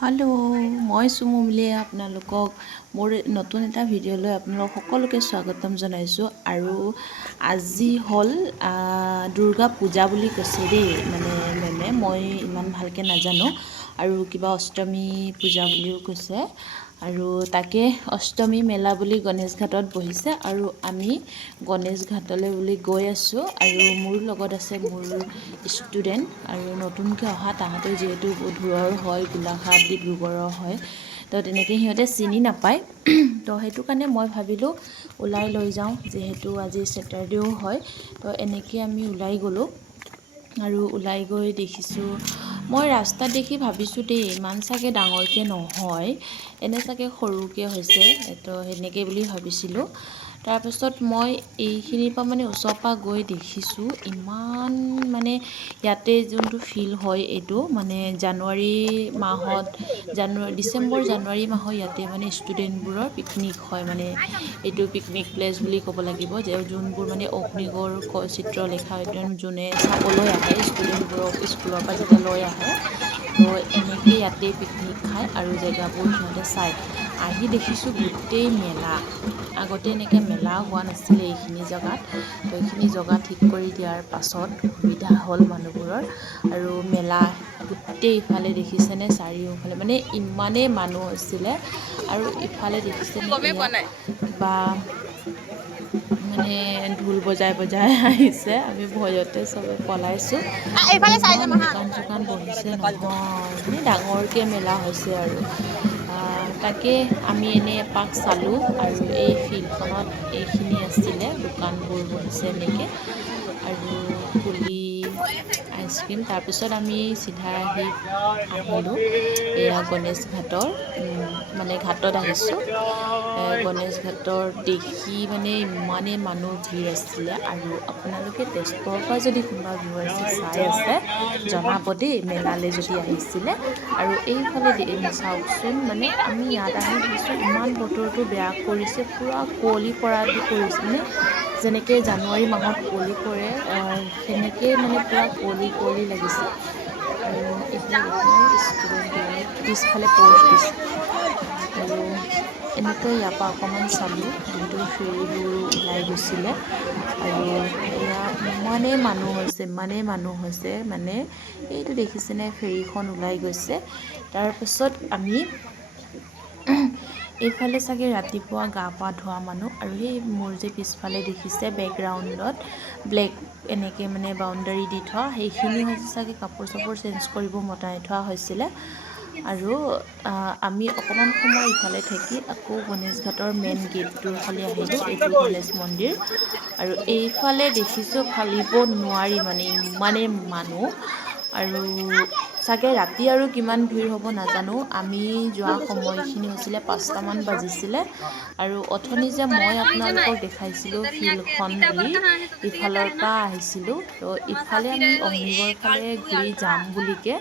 hello मैं सुमुमिले आपनालोকক मोर नतुन एटा भिडिओলৈ आपनालोक সকলোকে স্বাগতম জনাইছো আৰু আজি হল দুৰ্গা পূজা বুলি কৈছে দেই মানে মেমে মই ইমান ভালকে নাজানো আৰু কিবা অষ্টমী পূজা বুলিও কৈছে আৰু তাকে অষ্টমী মেলা বুলি গণেশ ঘাটত বহিছে আৰু আমি গণেশ ঘাটলৈ বুলি গৈ আছো আৰু মোৰ লগত আছে মোৰ ষ্টুডেন্ট আৰু নতুনকৈ অহা তাহাঁতে যেহেতু দূৰৰ হয় গোলাঘাট ডিব্ৰুগড়ৰ হয় তো তেনেকৈ সিহঁতে চিনি নাপায় তো সেইটো কাৰণে মই ভাবিলোঁ ওলাই লৈ যাওঁ যেহেতু আজি স্যাটাৰডেও হয় তো এনেকৈ আমি ওলাই গ'লো আৰু ওলাই গৈ দেখিছোঁ মই ৰাস্তাত দেখি ভাবিছোঁ দেই ইমান চাগে ডাঙৰকৈ নহয় এনে চাগে সৰুকৈ হৈছে তো সেনেকৈ বুলি ভাবিছিলোঁ তাৰপিছত মই এইখিনিৰ পৰা মানে ওচৰৰ পৰা গৈ দেখিছোঁ ইমান মানে ইয়াতে যোনটো ফিল হয় এইটো মানে জানুৱাৰী মাহত ডিচেম্বৰ জানুৱাৰী মাহত ইয়াতে মানে ষ্টুডেণ্টবোৰৰ পিকনিক হয় মানে এইটো পিকনিক প্লেচ বুলি ক'ব লাগিব যে যোনবোৰ মানে অগ্নিগড় চিত্ৰলেখা উদ্যান যোনে চাবলৈ আহে ষ্টুডেণ্টবোৰক স্কুলৰ পৰা যেতিয়া লৈ আহে তো এনেকৈ ইয়াতে পিকনিক খায় আৰু জেগাবোৰ সিহঁতে চায় আহি দেখিছোঁ গোটেই মেলা আগতে এনেকৈ মেলা হোৱা নাছিলে এইখিনি জেগাত তো এইখিনি জেগা ঠিক কৰি দিয়াৰ পাছত সুবিধা হ'ল মানুহবোৰৰ আৰু মেলা গোটেই ইফালে দেখিছেনে চাৰিওফালে মানে ইমানেই মানুহ হৈছিলে আৰু ইফালে দেখিছেনে কিবা মানে ঢোল বজাই আহিছে আমি ভয়তে চবে পলাইছোঁ দোকান চোকান বহিছে নহয় মানে ডাঙৰকৈ মেলা হৈছে আৰু তাকে আমি এনে এপাক চালোঁ আৰু এই ফিল্ডখনত এইখিনি আছিলে দোকানবোৰ বহিছে এনেকৈ আৰু পুলি আইচক্ৰীম তাৰপিছত আমি চিধা আহিলোঁ এয়া গণেশ ঘাটৰ মানে ঘাটত আহিছোঁ গণেশ ঘাটৰ দেখি মানে ইমানেই মানুহ ভিৰ আছিলে আৰু আপোনালোকে তেজপুৰৰ পৰা যদি কোনোবা ভিউৱাৰ্ছে চাই আছে জনাব দেই মেলালৈ যদি আহিছিলে আৰু এইফালে চাওকচোন মানে আমি ইয়াত আহি ভাবিছোঁ ইমান বতৰটো বেয়া কৰিছে পূৰা কুঁৱলী পৰা দি কৰিছে মানে যেনেকৈ জানুৱাৰী মাহত কুঁৱলী পৰে সেনেকৈ মানে পূৰা কুঁৱলী লাগিছে আৰু এইফালে দেখিলে ষ্টুডেণ্টবিলাক পিছফালে প'ষ্ট দিছে আৰু এনেকৈ ইয়াৰ পৰা অকণমান চালোঁ যিহেতু ফেৰীবোৰো ওলাই গৈছিলে আৰু এয়া ইমানেই মানুহ হৈছে মানে এইটো দেখিছেনে ফেৰীখন ওলাই গৈছে তাৰপিছত আমি এইফালে চাগে ৰাতিপুৱা গা পা ধোৱা মানুহ আৰু সেই মোৰ যে পিছফালে দেখিছে বেকগ্ৰাউণ্ডত ব্লেক এনেকৈ মানে বাউণ্ডাৰী দি থোৱা সেইখিনি হৈছে চাগে কাপোৰ চাপোৰ চেঞ্জ কৰিব মতাই থোৱা হৈছিলে আৰু আমি অকণমান সময় ইফালে থাকি আকৌ গণেশ ঘাটৰ মেইন গেটটোৰ ফালে আহিলোঁ এইটো গণেশ মন্দিৰ আৰু এইফালে দেখিছোঁ ফালিব নোৱাৰি মানে ইমানেই মানুহ আৰু চাগে ৰাতি আৰু কিমান ভিৰ হ'ব নাজানো আমি যোৱা সময়খিনি হৈছিলে 5টামান বাজিছিলে আৰু অথনি যে মই আপোনালোকক দেখাইছিলোঁ ফিল্ডখন বুলি ইফালৰ পৰা আহিছিলোঁ তো ইফালে আমি অগ্নিগড় ফালে ঘূৰি যাম বুলিকৈ